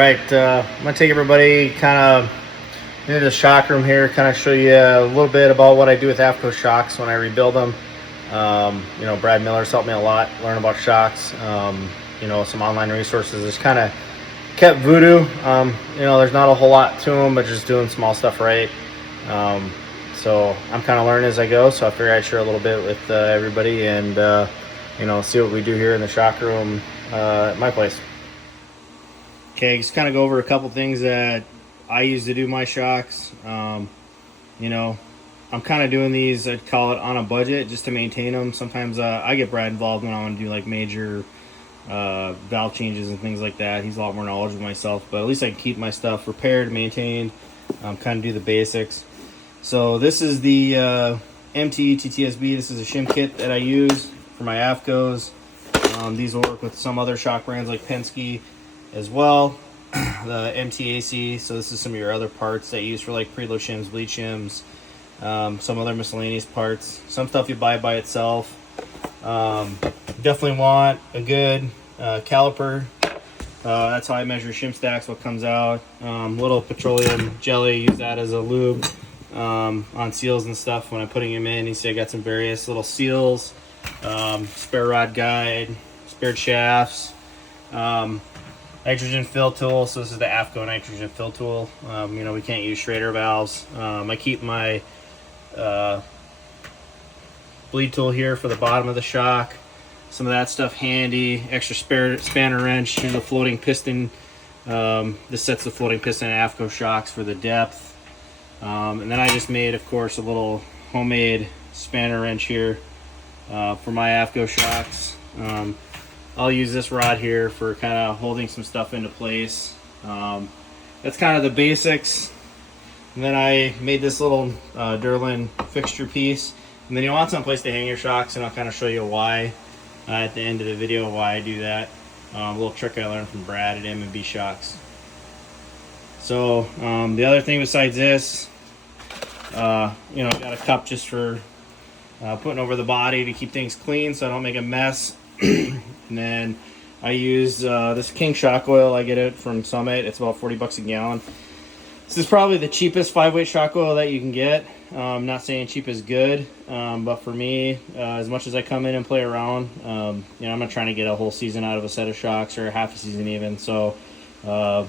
right, I'm gonna take everybody kind of into the shock room here, kind of show you a little bit about what I do with Afco shocks when I rebuild them. Brad Miller's helped me a lot learn about shocks. Some online resources. Just kind of kept voodoo. There's not a whole lot to them, but just doing small stuff right. So I'm kind of learning as I go. So I figured I'd share a little bit with everybody and see what we do here in the shock room at my place. Okay, just kind of go over a couple things that I use to do my shocks. I'm kind of doing these, I'd call it on a budget just to maintain them. Sometimes I get Brad involved when I want to do like major valve changes and things like that. He's a lot more knowledgeable than myself, but at least I can keep my stuff repaired, maintained, kind of do the basics. So this is the MT TTSB. This is a shim kit that I use for my Afcos. These will work with some other shock brands like Penske as well. The MTAC. So this is some of your other parts that you use for like preload shims, bleed shims, some other miscellaneous parts. Some stuff you buy by itself. Definitely want a good caliper. That's how I measure shim stacks, what comes out. Little petroleum jelly, use that as a lube on seals and stuff when I'm putting them in. You see I got some various little seals, spare rod guide, spare shafts, nitrogen fill tool. So this is the Afco nitrogen fill tool. We can't use Schrader valves. I keep my bleed tool here for the bottom of the shock. Some of that stuff handy. Extra spare spanner wrench. Here's a floating piston. This sets the floating piston in Afco shocks for the depth. And then I just made, of course, a little homemade spanner wrench here for my Afco shocks. I'll use this rod here for kind of holding some stuff into place. That's kind of the basics. And then I made this little Durlin fixture piece. And then you want some place to hang your shocks, and I'll kind of show you why at the end of the video, why I do that. A little trick I learned from Brad at M&B Shocks. So the other thing besides this, got a cup just for putting over the body to keep things clean so I don't make a mess. And then I use this King shock oil. I get it from Summit. It's about 40 bucks a gallon. This is probably the cheapest 5-weight shock oil that you can get. I'm not saying cheap is good, but for me, as much as I come in and play around, I'm not trying to get a whole season out of a set of shocks or half a season even. So, I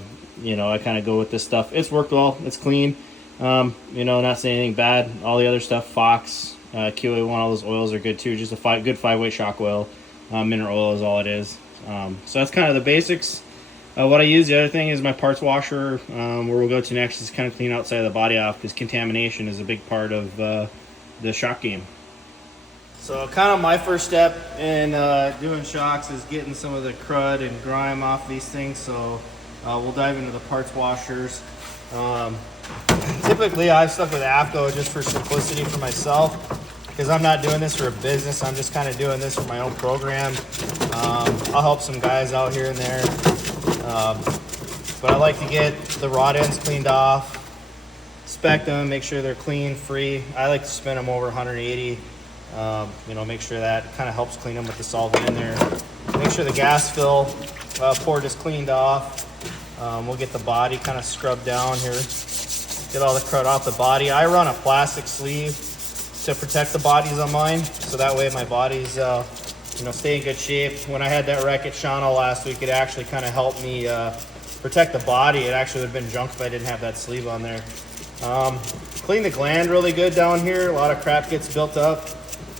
kind of go with this stuff. It's worked well. It's clean. Not saying anything bad. All the other stuff, Fox, QA1, all those oils are good too. Just a good 5-weight shock oil. Mineral oil is all it is. So that's kind of the basics. What I use, the other thing is my parts washer, where we'll go to next is kind of clean outside of the body off because contamination is a big part of the shock game. So kind of my first step in doing shocks is getting some of the crud and grime off these things. So we'll dive into the parts washers. Typically I've stuck with Afco just for simplicity for myself because I'm not doing this for a business. I'm just kind of doing this for my own program. I'll help some guys out here and there. But I like to get the rod ends cleaned off, inspect them, make sure they're clean, free. I like to spin them over 180. Make sure that kind of helps clean them with the solvent in there. Make sure the gas fill port is cleaned off. We'll get the body kind of scrubbed down here. Get all the crud off the body. I run a plastic sleeve to protect the bodies on mine, so that way my bodies stay in good shape. When I had that wreck at Shawano last week, it actually kind of helped me protect the body. It actually would have been junk if I didn't have that sleeve on there. Clean the gland really good down here. A lot of crap gets built up,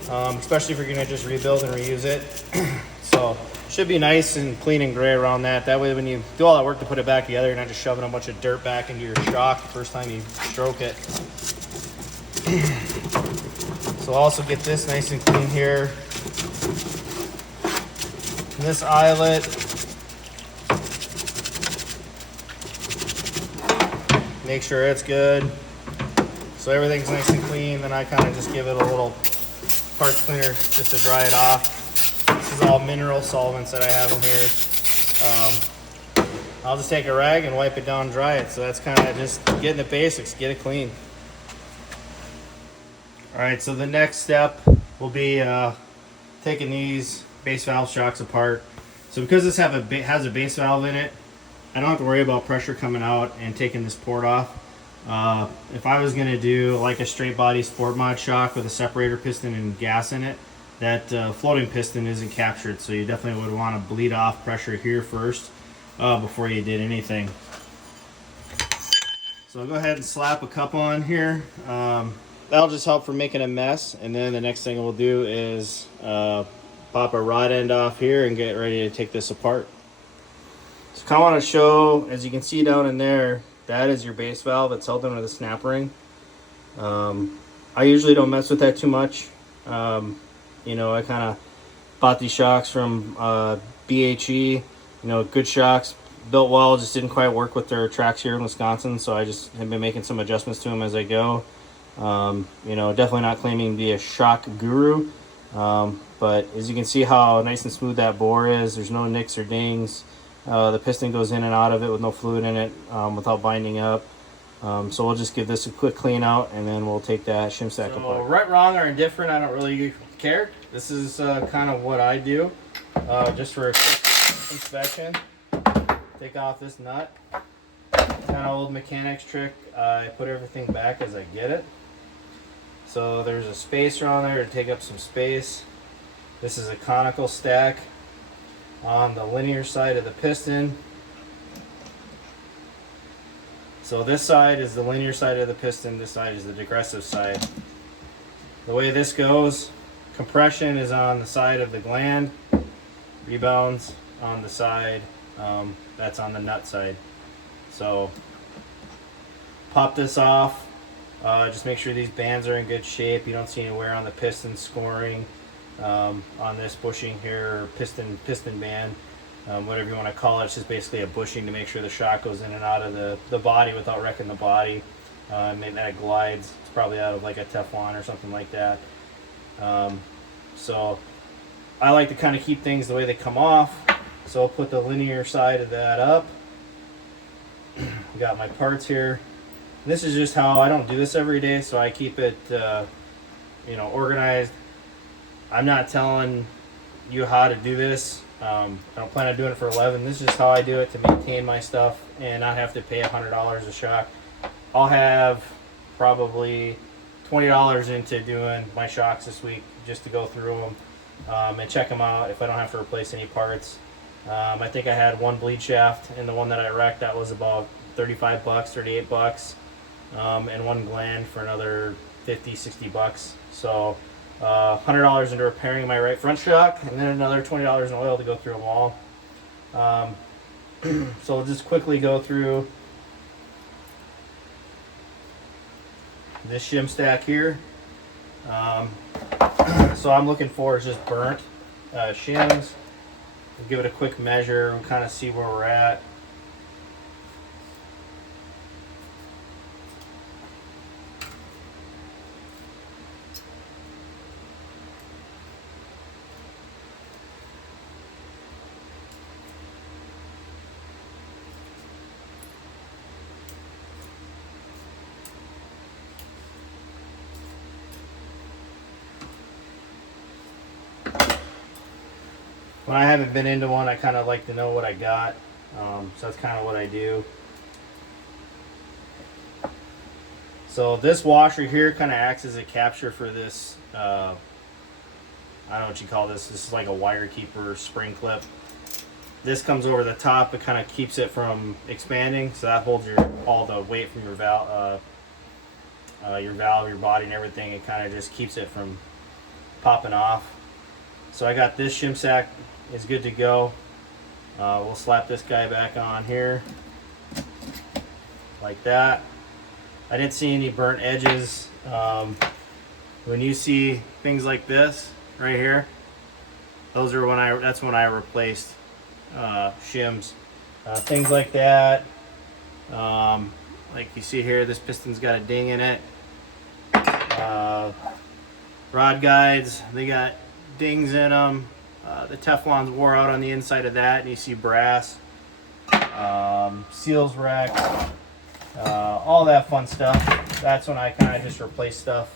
especially if you're gonna just rebuild and reuse it. So should be nice and clean and gray around that. That way when you do all that work to put it back together, you're not just shoving a bunch of dirt back into your shock the first time you stroke it. So I'll also get this nice and clean here. And this eyelet, make sure it's good. So everything's nice and clean. Then I kind of just give it a little parts cleaner just to dry it off. This is all mineral solvents that I have in here. I'll just take a rag and wipe it down and dry it. So that's kind of just getting the basics, get it clean. All right, so the next step will be taking these base valve shocks apart. So because this has a base valve in it, I don't have to worry about pressure coming out and taking this port off. If I was going to do like a straight body sport mod shock with a separator piston and gas in it, that floating piston isn't captured, so you definitely would want to bleed off pressure here first before you did anything. So I'll go ahead and slap a cup on here. That'll just help for making a mess, and then the next thing we'll do is pop a rod end off here and get ready to take this apart. So I kind of want to show, as you can see down in there, that is your base valve. It's held under the snap ring. I usually don't mess with that too much. You know, I kind of bought these shocks from BHE, you know, good shocks, built well, just didn't quite work with their tracks here in Wisconsin, so I just have been making some adjustments to them as I go. You know, definitely not claiming to be a shock guru, but as you can see how nice and smooth that bore is, there's no nicks or dings. The piston goes in and out of it with no fluid in it, without binding up. So we'll just give this a quick clean out, and then we'll take that shim stack apart. Right, wrong, or indifferent, I don't really care. This is kind of what I do, just for a quick inspection. Take off this nut. Kind of old mechanics trick. I put everything back as I get it. So there's a spacer on there to take up some space. This is a conical stack on the linear side of the piston. So this side is the linear side of the piston, this side is the digressive side. The way this goes, compression is on the side of the gland, rebounds on the side, that's on the nut side. So pop this off, just make sure these bands are in good shape, you don't see any wear on the piston scoring on this bushing here, or piston band. Whatever you want to call it, it's just basically a bushing to make sure the shock goes in and out of the body without wrecking the body. Maybe that glides. It's probably out of like a Teflon or something like that. So I like to kind of keep things the way they come off. So I'll put the linear side of that up. Got my parts here. This is just how I don't do this every day, so I keep it you know, organized. I'm not telling you how to do this. I don't plan on doing it for 11. This is just how I do it to maintain my stuff and not have to pay $100 a shock. I'll have probably $20 into doing my shocks this week just to go through them and check them out if I don't have to replace any parts. I think I had one bleed shaft, and the one that I wrecked, that was about 35 bucks, 38 bucks, and one gland for another 50, 60 bucks. So $100 into repairing my right front shock, and then another $20 in oil to go through them all. So we'll just quickly go through this shim stack here. So I'm looking for is just burnt shims. We'll give it a quick measure and kind of see where we're at. When I haven't been into one, I kind of like to know what I got, so that's kind of what I do. So this washer here kind of acts as a capture for this, I don't know what you call this. This is like a wire keeper spring clip. This comes over the top. It kind of keeps it from expanding, so that holds all the weight from your valve, your body, and everything. It kind of just keeps it from popping off. So I got this shim sack is good to go. We'll slap this guy back on here like that. I didn't see any burnt edges. When you see things like this right here, those are that's when I replaced shims. Things like that, like you see here, this piston's got a ding in it. Rod guides, they got dings in them. The Teflon's wore out on the inside of that, and you see brass. Seals wrecked. All that fun stuff. That's when I kind of just replace stuff,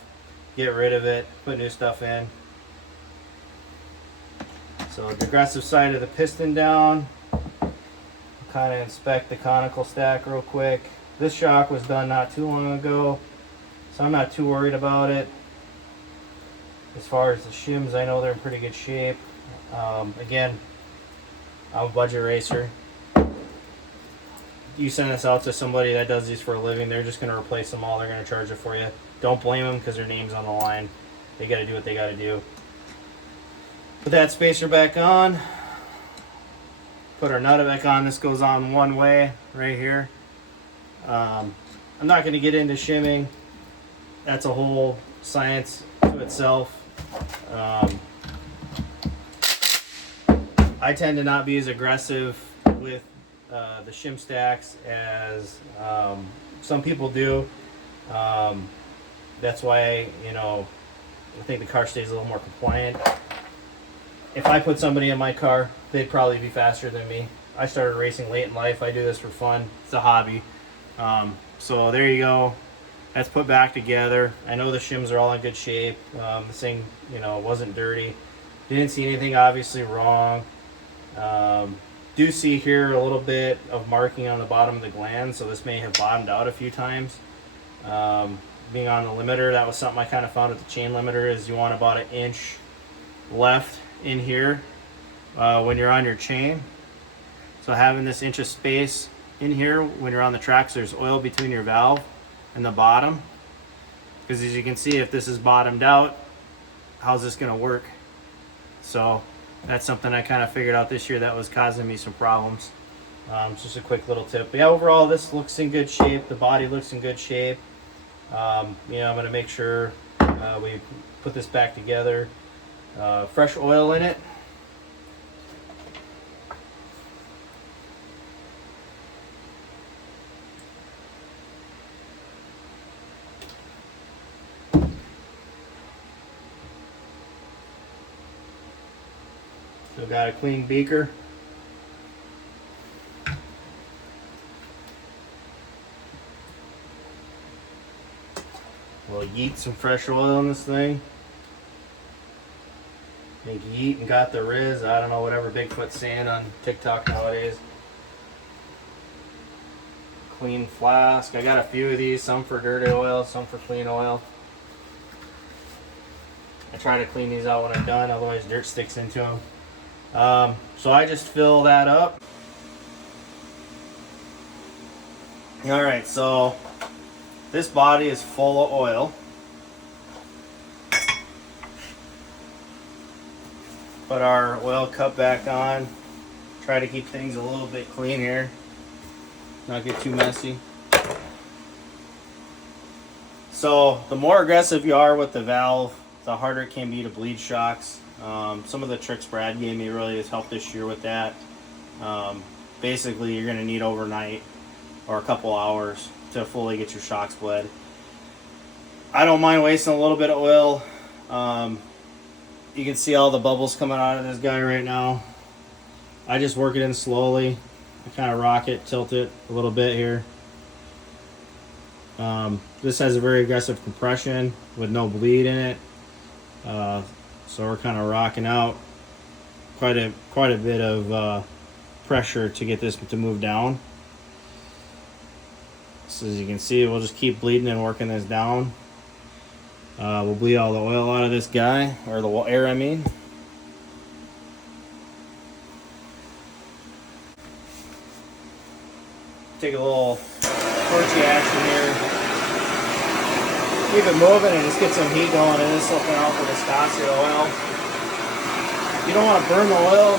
get rid of it, put new stuff in. So the aggressive side of the piston down. kind of inspect the conical stack real quick. This shock was done not too long ago, so I'm not too worried about it. As far as the shims, I know they're in pretty good shape. Again, I'm a budget racer. You send this out to somebody that does these for a living, they're just going to replace them all. They're going to charge it for you. Don't blame them because their name's on the line. They got to do what they got to do. Put that spacer back on. Put our nut back on. This goes on one way right here. I'm not going to get into shimming. That's a whole science to itself. I tend to not be as aggressive with the shim stacks as some people do. That's why, you know, I think the car stays a little more compliant. If I put somebody in my car, they'd probably be faster than me. I started racing late in life. I do this for fun. It's a hobby. So there you go. That's put back together. I know the shims are all in good shape. This thing, you know, wasn't dirty. Didn't see anything obviously wrong. Do see here a little bit of marking on the bottom of the gland, so this may have bottomed out a few times. Being on the limiter, that was something I kind of found with the chain limiter, is you want about an inch left in here when you're on your chain. So having this inch of space in here when you're on the tracks, there's oil between your valve and the bottom. Because as you can see, if this is bottomed out, how's this going to work? So that's something I kind of figured out this year that was causing me some problems. It's just a quick little tip. But yeah, overall this looks in good shape. The body looks in good shape. You know, I'm going to make sure we put this back together. Fresh oil in it. Still got a clean beaker. We'll yeet some fresh oil in this thing. I think yeet and got the riz. I don't know, whatever Bigfoot's saying on TikTok nowadays. Clean flask. I got a few of these, some for dirty oil, some for clean oil. I try to clean these out when I'm done, otherwise dirt sticks into them. So I just fill that up. Alright, so this body is full of oil. Put our oil cup back on. Try to keep things a little bit clean here. Not get too messy. So the more aggressive you are with the valve, the harder it can be to bleed shocks. Some of the tricks Brad gave me really has helped this year with that. Basically, you're going to need overnight or a couple hours to fully get your shocks bled. I don't mind wasting a little bit of oil. You can see all the bubbles coming out of this guy right now. I just work it in slowly. I kind of rock it, tilt it a little bit here. This has a very aggressive compression with no bleed in it. So we're kind of rocking out quite a bit of pressure to get this to move down. So as you can see, we'll just keep bleeding and working this down. We'll bleed all the oil out of this guy, or the air I mean. Take a little torchy action here. Keep it moving and just get some heat going, and this looking out for viscosity of the oil. You don't want to burn the oil,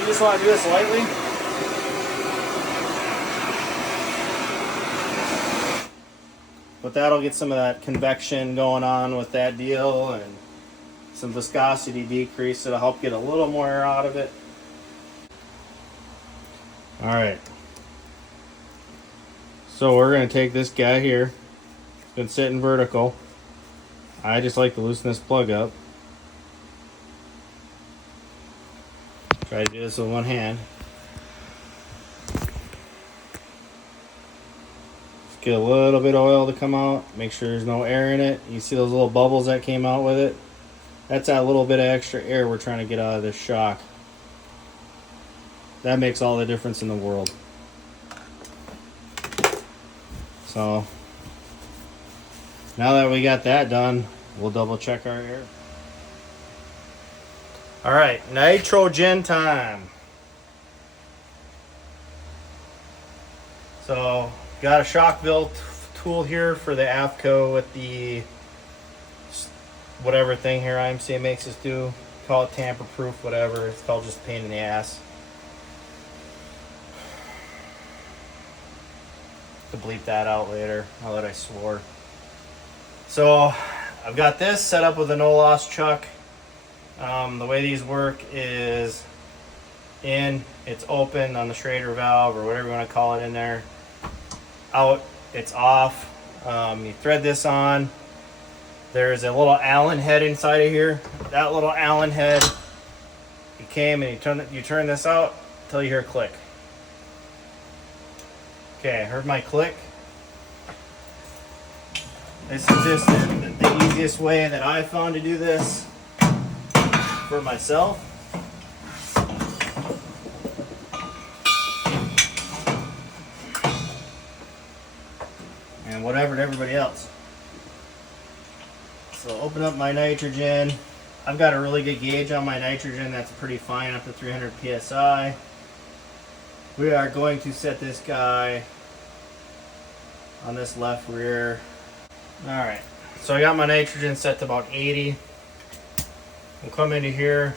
you just want to do this lightly. But that'll get some of that convection going on with that deal and some viscosity decrease. It'll help get a little more air out of it. Alright. So we're going to take this guy here. It's been sitting vertical. I just like to loosen this plug up. Try to do this with one hand. Get a little bit of oil to come out. Make sure there's no air in it. You see those little bubbles that came out with it? That's that little bit of extra air we're trying to get out of this shock. that makes all the difference in the world. So now that we got that done, we'll double check our air. All right, nitrogen time. So got a shock build tool here for the Afco with the whatever thing here IMCA makes us do. Call it tamper proof, whatever. It's called just a pain in the ass. To bleep that out later, now that I swore. So I've got this set up with a no loss chuck. The way these work is it's open on the Schrader valve or whatever you want to call it in there. Out, it's off. You thread this on. There's a little Allen head inside of here. That little Allen head, you came and you turn this out until you hear a click. Okay, I heard my click. This is just the easiest way that I found to do this for myself. And whatever to everybody else. So open up my nitrogen. I've got a really good gauge on my nitrogen. That's pretty fine, up to 300 psi. We are going to set this guy on this left rear. All right, so I got my nitrogen set to about 80. We'll come into here.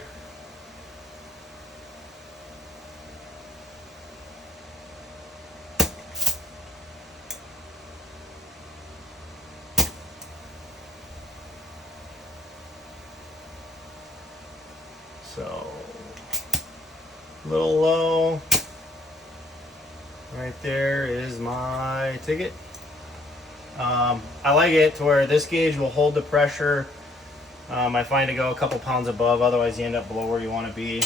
So, a little low. Right there is my ticket. I like it to where this gauge will hold the pressure. I find to go a couple pounds above, otherwise you end up below where you want to be.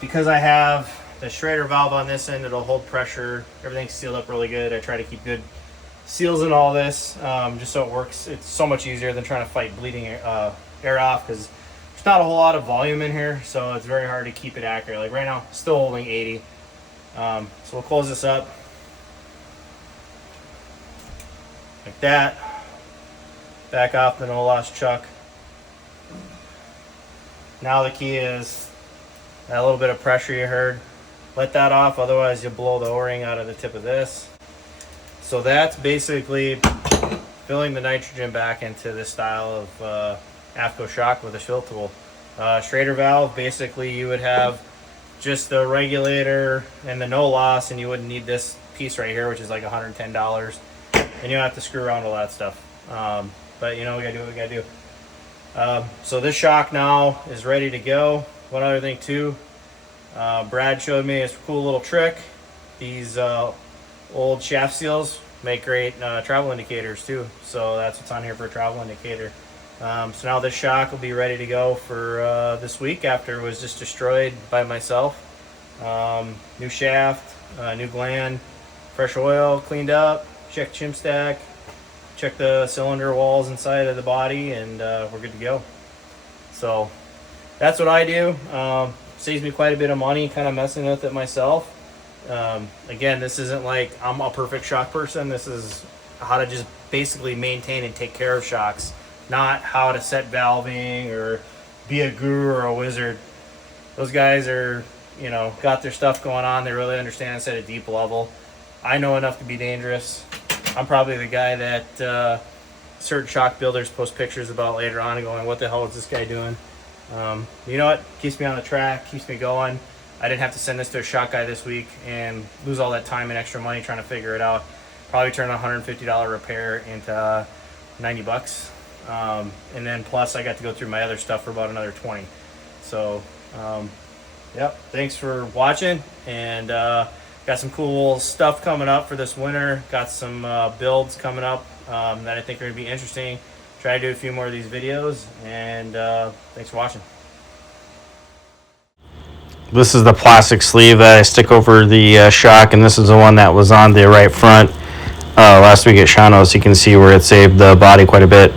Because I have the Schrader valve on this end, it'll hold pressure. Everything's sealed up really good. I try to keep good seals in all this, just so it works. It's so much easier than trying to fight bleeding air off, because there's not a whole lot of volume in here, so it's very hard to keep it accurate. Like right now, still holding 80. So we'll close this up like that. Back off the no loss chuck. Now the key is that little bit of pressure you heard. Let that off, otherwise you'll blow the O-ring out of the tip of this. So that's basically filling the nitrogen back into this style of Afco shock with a fill tool. Schrader valve, basically you would have just the regulator and the no loss, and you wouldn't need this piece right here, which is like $110, and you don't have to screw around all that stuff. But you know, we gotta do what we gotta do. So this shock now is ready to go. One other thing too, Brad showed me this cool little trick. These old shaft seals make great travel indicators too. So that's what's on here for a travel indicator. So now this shock will be ready to go for this week after it was just destroyed by myself. New shaft, new gland, fresh oil, cleaned up, check chim stack, check the cylinder walls inside of the body, and we're good to go. So that's what I do. Saves me quite a bit of money kind of messing with it myself. Again, this isn't like I'm a perfect shock person. This is how to just basically maintain and take care of shocks, not how to set valving or be a guru or a wizard. Those guys are, you know, got their stuff going on. They really understand this at a deep level. I know enough to be dangerous. I'm probably the guy that certain shock builders post pictures about later on and going, what the hell is this guy doing? You know what? Keeps me on the track, keeps me going. I didn't have to send this to a shock guy this week and lose all that time and extra money trying to figure it out. Probably turn a $150 repair into 90 bucks. And then plus I got to go through my other stuff for about another 20. So, yep, thanks for watching, and got some cool stuff coming up for this winter. Got some builds coming up that I think are gonna be interesting. Try to do a few more of these videos, and thanks for watching. This is the plastic sleeve that I stick over the shock, and this is the one that was on the right front last week at Shawano's. You can see where it saved the body quite a bit.